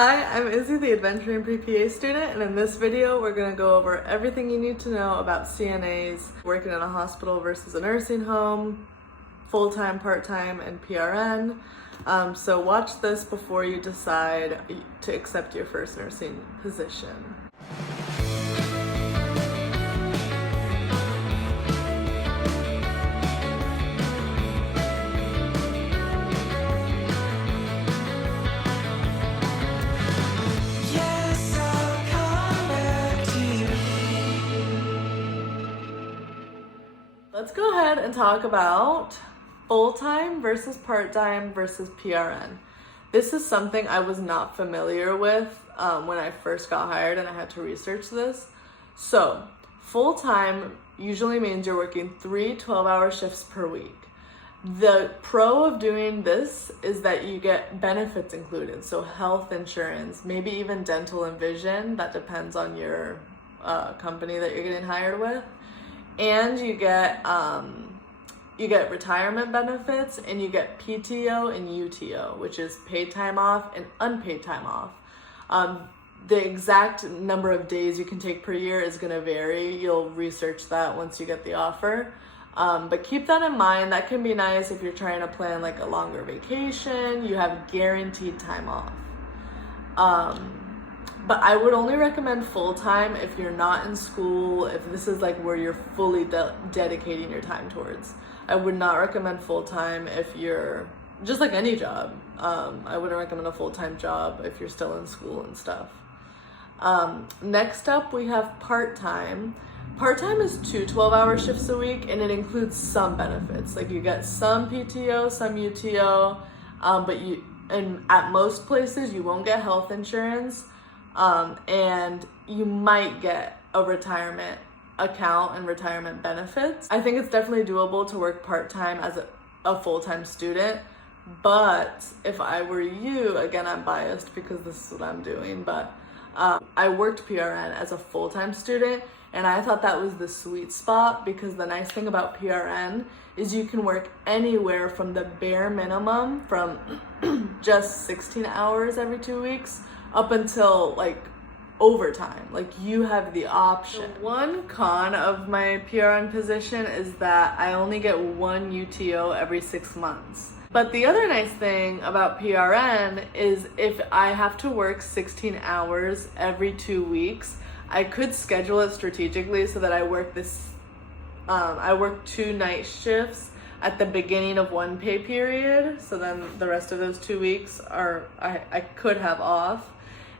Hi, I'm Izzy, the Adventuring Pre-PA student, and in this video we're going to go over everything you need to know about CNAs, working in a hospital versus a nursing home, full-time, part-time, and PRN. So watch this before you decide to accept your first nursing position. Let's go ahead and talk about full-time versus part-time versus PRN. This is something I was not familiar with when I first got hired, and I had to research this. So full-time usually means you're working 3 12-hour shifts per week. The pro of doing this is that you get benefits included, so health insurance, maybe even dental and vision. That depends on your company that you're getting hired with. And you get retirement benefits, and you get PTO and UTO, which is paid time off and unpaid time off. The exact number of days you can take per year is going to vary. You'll research that once you get the offer. But keep that in mind. That can be nice if you're trying to plan like a longer vacation. You have guaranteed time off. But I would only recommend full-time if you're not in school, if this is like where you're fully dedicating your time towards. I would not recommend full-time if you're just like any job. I wouldn't recommend a full-time job if you're still in school and stuff. Next up, we have part-time. Part-time is 2 12-hour shifts a week, and it includes some benefits. Like you get some PTO, some UTO, and at most places you won't get health insurance. And you might get a retirement account and retirement benefits. I think it's definitely doable to work part-time as a full-time student, but if I were you, again, I'm biased because this is what I'm doing, but I worked PRN as a full-time student, and I thought that was the sweet spot because the nice thing about PRN is you can work anywhere from the bare minimum, from just 16 hours every 2 weeks, up until like overtime. Like you have the option. The one con of my PRN position is that I only get 1 UTO every 6 months. But the other nice thing about PRN is if I have to work 16 hours every 2 weeks, I could schedule it strategically so that I work 2 night shifts at the beginning of one pay period. So then the rest of those 2 weeks I could have off.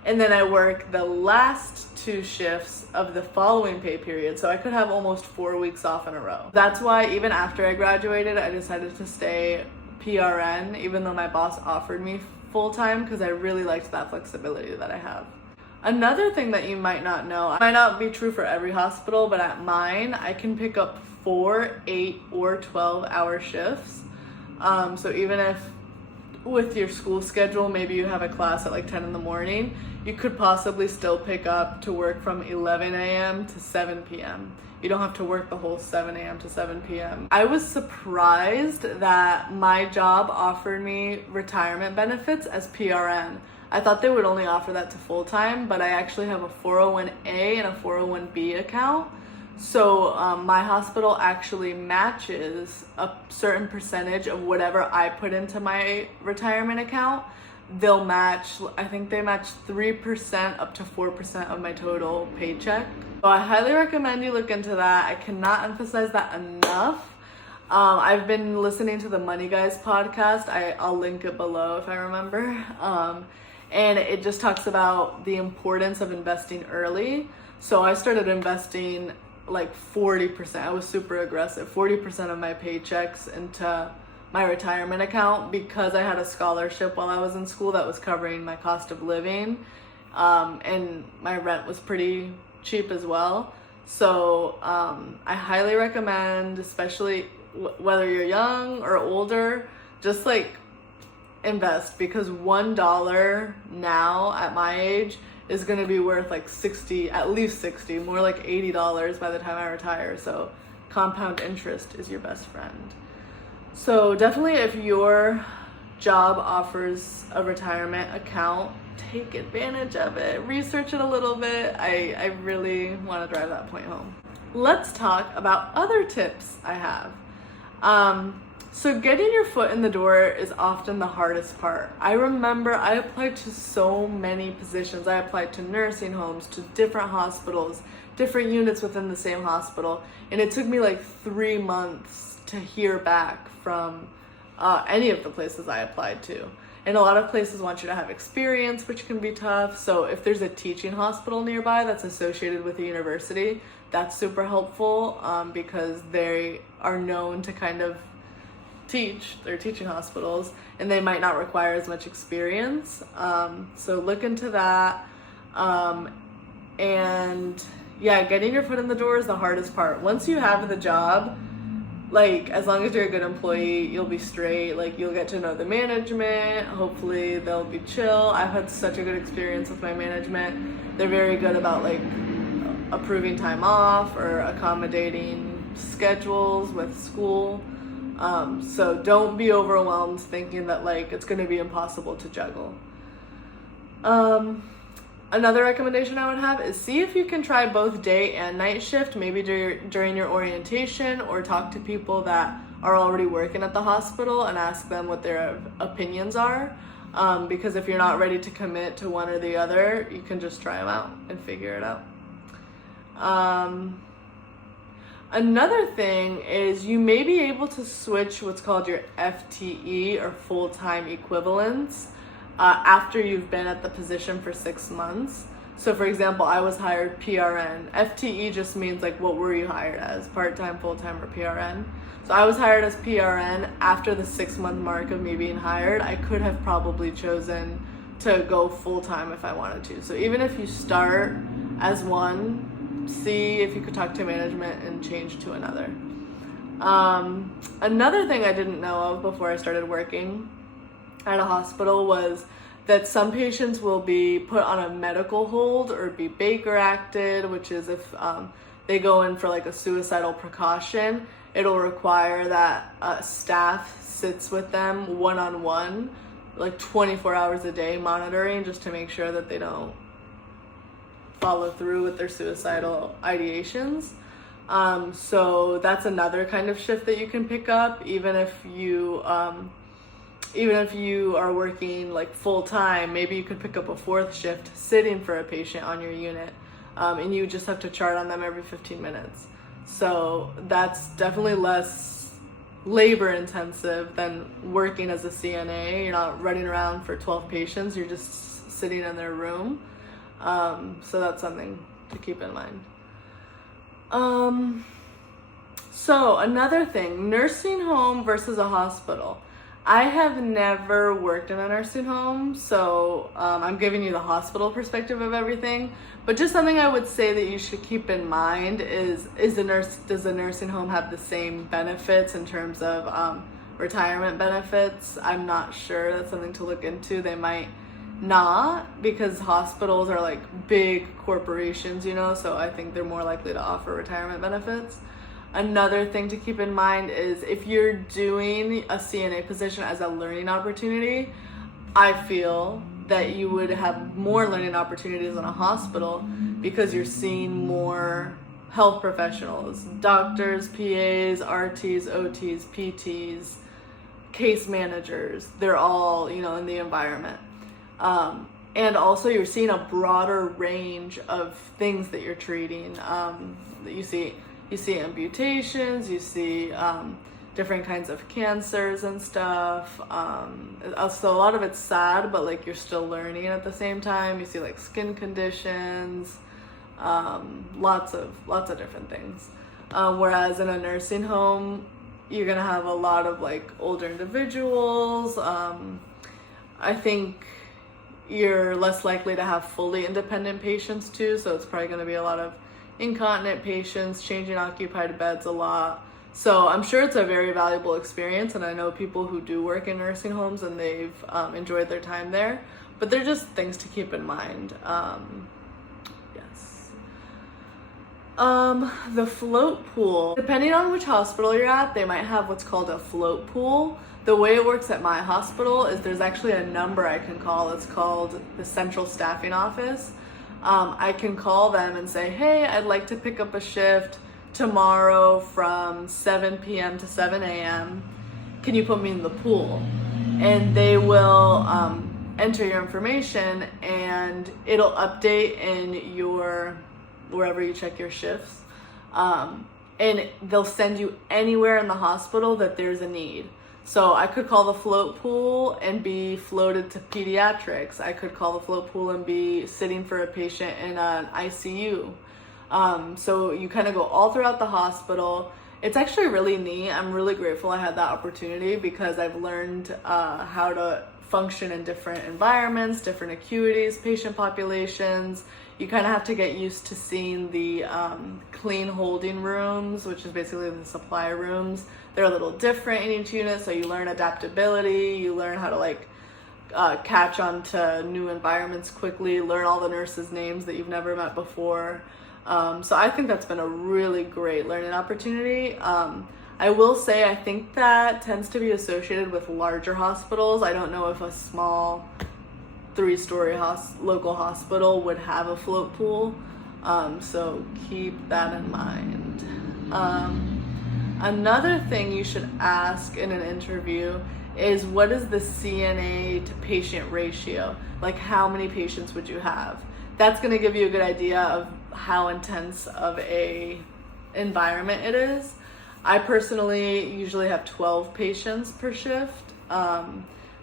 And then I work the last 2 shifts of the following pay period. So I could have almost 4 weeks off in a row. That's why even after I graduated, I decided to stay PRN, even though my boss offered me full-time, because I really liked that flexibility that I have. Another thing that you might not know, it might not be true for every hospital, but at mine, I can pick up 4, 8, or 12-hour shifts. So even if with your school schedule, maybe you have a class at like 10 in the morning, you could possibly still pick up to work from 11 a.m. to 7 p.m. You don't have to work the whole 7 a.m. to 7 p.m. I was surprised that my job offered me retirement benefits as PRN. I thought they would only offer that to full-time, but I actually have a 401A and a 401B account. So my hospital actually matches a certain percentage of whatever I put into my retirement account. They'll match, I think they match 3% up to 4% of my total paycheck. So I highly recommend you look into that. I cannot emphasize that enough. I've been listening to the Money Guys podcast. I'll link it below if I remember. And it just talks about the importance of investing early. So I started investing like 40%. I was super aggressive. 40% of my paychecks into my retirement account because I had a scholarship while I was in school that was covering my cost of living. And my rent was pretty cheap as well. So I highly recommend, especially whether you're young or older, just like invest, because $1 now at my age is going to be worth like 60, at least 60, more like $80 by the time I retire. So compound interest is your best friend. So definitely if your job offers a retirement account, take advantage of it, research it a little bit. I really want to drive that point home. Let's talk about other tips I have. So getting your foot in the door is often the hardest part. I remember I applied to so many positions. I applied to nursing homes, to different hospitals, different units within the same hospital, and it took me like 3 months to hear back from any of the places I applied to. And a lot of places want you to have experience, which can be tough. So if there's a teaching hospital nearby that's associated with a university, that's super helpful because they are known to kind of teach. They're teaching hospitals and they might not require as much experience. So look into that. And yeah, getting your foot in the door is the hardest part. Once you have the job, like, as long as you're a good employee, you'll be straight. Like, you'll get to know the management. Hopefully they'll be chill. I've had such a good experience with my management. They're very good about like approving time off or accommodating schedules with school. So don't be overwhelmed thinking that like it's going to be impossible to juggle. Another recommendation I would have is see if you can try both day and night shift, maybe during your orientation, or talk to people that are already working at the hospital and ask them what their opinions are. Because if you're not ready to commit to one or the other, you can just try them out and figure it out. Another thing is you may be able to switch what's called your FTE or full-time equivalents after you've been at the position for 6 months. So for example, I was hired PRN. FTE just means like what were you hired as, part-time, full-time, or PRN. So I was hired as PRN. After the 6-month mark of me being hired, I could have probably chosen to go full-time if I wanted to. So even if you start as one, see if you could talk to management and change to another. Another thing I didn't know of before I started working at a hospital was that some patients will be put on a medical hold or be Baker acted, which is if they go in for like a suicidal precaution, it'll require that staff sits with them one-on-one, like 24 hours a day monitoring, just to make sure that they don't follow through with their suicidal ideations. So that's another kind of shift that you can pick up, even if you are working like full time. Maybe you could pick up a 4th shift sitting for a patient on your unit, and you just have to chart on them every 15 minutes. So that's definitely less labor intensive than working as a CNA. You're not running around for 12 patients, you're just sitting in their room. So that's something to keep in mind. So another thing, nursing home versus a hospital. I have never worked in a nursing home, so I'm giving you the hospital perspective of everything. But just something I would say that you should keep in mind is does the nursing home have the same benefits in terms of retirement benefits? I'm not sure. That's something to look into. They might not, because hospitals are like big corporations, you know, so I think they're more likely to offer retirement benefits. Another thing to keep in mind is if you're doing a CNA position as a learning opportunity, I feel that you would have more learning opportunities in a hospital because you're seeing more health professionals, doctors, PAs, RTs, OTs, PTs, case managers. They're all, you know, in the environment. And also you're seeing a broader range of things that you're treating. That you see amputations, you see different kinds of cancers and stuff. So a lot of it's sad, but like you're still learning at the same time. You see like skin conditions, lots of different things. Whereas in a nursing home, you're gonna have a lot of like older individuals. I think you're less likely to have fully independent patients too, so it's probably going to be a lot of incontinent patients, changing occupied beds a lot. So I'm sure it's a very valuable experience, and I know people who do work in nursing homes and they've enjoyed their time there, but they're just things to keep in mind. Yes. The float pool. Depending on which hospital you're at, they might have what's called a float pool. The way it works at my hospital is there's actually a number I can call. It's called the Central Staffing Office. I can call them and say, hey, I'd like to pick up a shift tomorrow from 7 p.m. to 7 a.m. Can you put me in the pool? And they will enter your information, and it'll update in your, wherever you check your shifts. And they'll send you anywhere in the hospital that there's a need. So I could call the float pool and be floated to pediatrics. I could call the float pool and be sitting for a patient in an ICU. So you kind of go all throughout the hospital. It's actually really neat. I'm really grateful I had that opportunity because I've learned how to function in different environments, different acuities, patient populations. You kind of have to get used to seeing the clean holding rooms, which is basically the supply rooms. They're a little different in each unit, so you learn adaptability, you learn how to catch on to new environments quickly, learn all the nurses' names that you've never met before. So I think that's been a really great learning opportunity. I will say I think that tends to be associated with larger hospitals. I don't know if a small 3-story local hospital would have a float pool. So keep that in mind. Another thing you should ask in an interview is, what is the CNA to patient ratio? Like, how many patients would you have? That's going to give you a good idea of how intense of a environment it is. I personally usually have 12 patients per shift.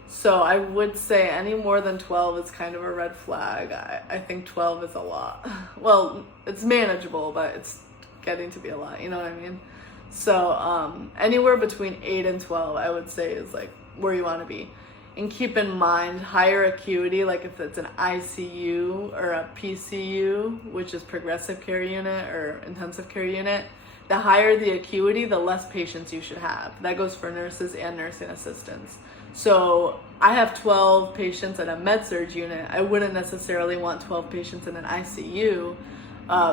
So I would say any more than 12 is kind of a red flag. I think 12 is a lot. Well, it's manageable, but it's getting to be a lot, you know what I mean? So anywhere between 8 and 12, I would say, is like where you want to be. And keep in mind, higher acuity, like if it's an ICU or a PCU, which is progressive care unit or intensive care unit, the higher the acuity, the less patients you should have. That goes for nurses and nursing assistants. So I have 12 patients in a med-surg unit. I wouldn't necessarily want 12 patients in an ICU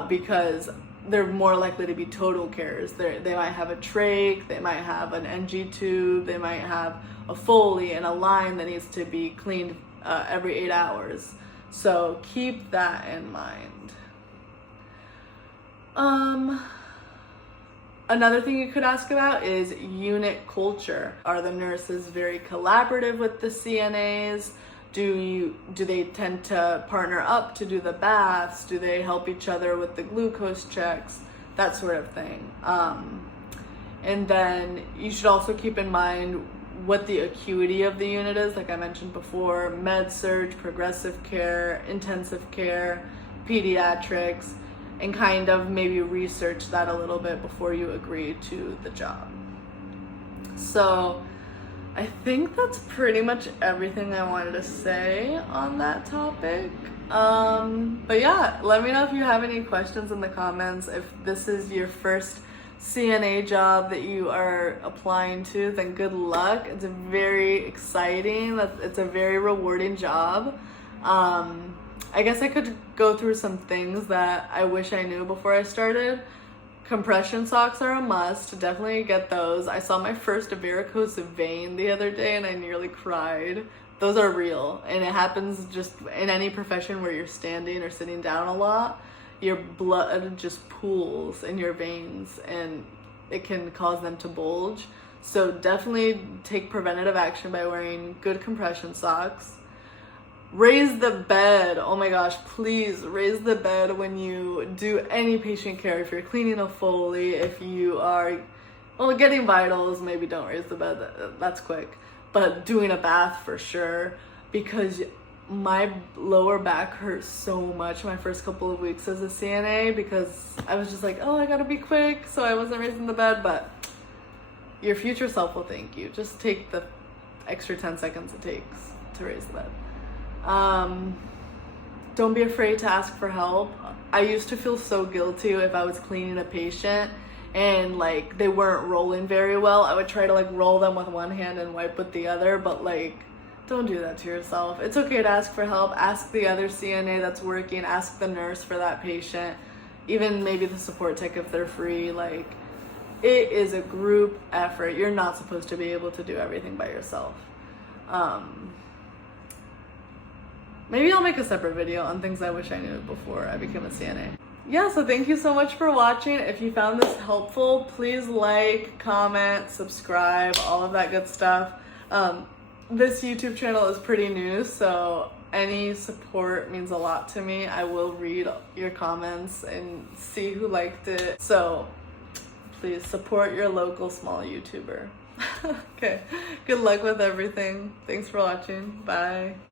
because they're more likely to be total cares. They might have a trach, they might have an NG tube, they might have a Foley and a line that needs to be cleaned every 8 hours. So keep that in mind. Another thing you could ask about is unit culture. Are the nurses very collaborative with the CNAs? Do they tend to partner up to do the baths? Do they help each other with the glucose checks? That sort of thing. And then you should also keep in mind what the acuity of the unit is. Like I mentioned before, med-surg, progressive care, intensive care, pediatrics, and kind of maybe research that a little bit before you agree to the job. So I think that's pretty much everything I wanted to say on that topic. But yeah, let me know if you have any questions in the comments. If this is your first CNA job that you are applying to, then good luck. It's very exciting. It's a very rewarding job. I guess I could go through some things that I wish I knew before I started. Compression socks are a must. Definitely get those. I saw my first varicose vein the other day and I nearly cried. Those are real, and it happens just in any profession where you're standing or sitting down a lot. Your blood just pools in your veins and it can cause them to bulge. So definitely take preventative action by wearing good compression socks. Raise the bed. Oh my gosh, please raise the bed when you do any patient care. If you're cleaning a Foley, if you are getting vitals, maybe don't raise the bed. That's quick. But doing a bath for sure, because my lower back hurt so much my first couple of weeks as a CNA because I was just like, oh, I gotta be quick, so I wasn't raising the bed. But your future self will thank you. Just take the extra 10 seconds it takes to raise the bed. Don't be afraid to ask for help. I used to feel so guilty if I was cleaning a patient and like they weren't rolling very well. I would try to like roll them with one hand and wipe with the other, but like, don't do that to yourself. It's okay to ask for help. Ask the other CNA that's working, ask the nurse for that patient, even maybe the support tech if they're free. Like, it is a group effort. You're not supposed to be able to do everything by yourself. Maybe I'll make a separate video on things I wish I knew before I became a CNA. Yeah, so thank you so much for watching. If you found this helpful, please like, comment, subscribe, all of that good stuff. This YouTube channel is pretty new, so any support means a lot to me. I will read your comments and see who liked it. So please support your local small YouTuber. Okay, good luck with everything. Thanks for watching. Bye.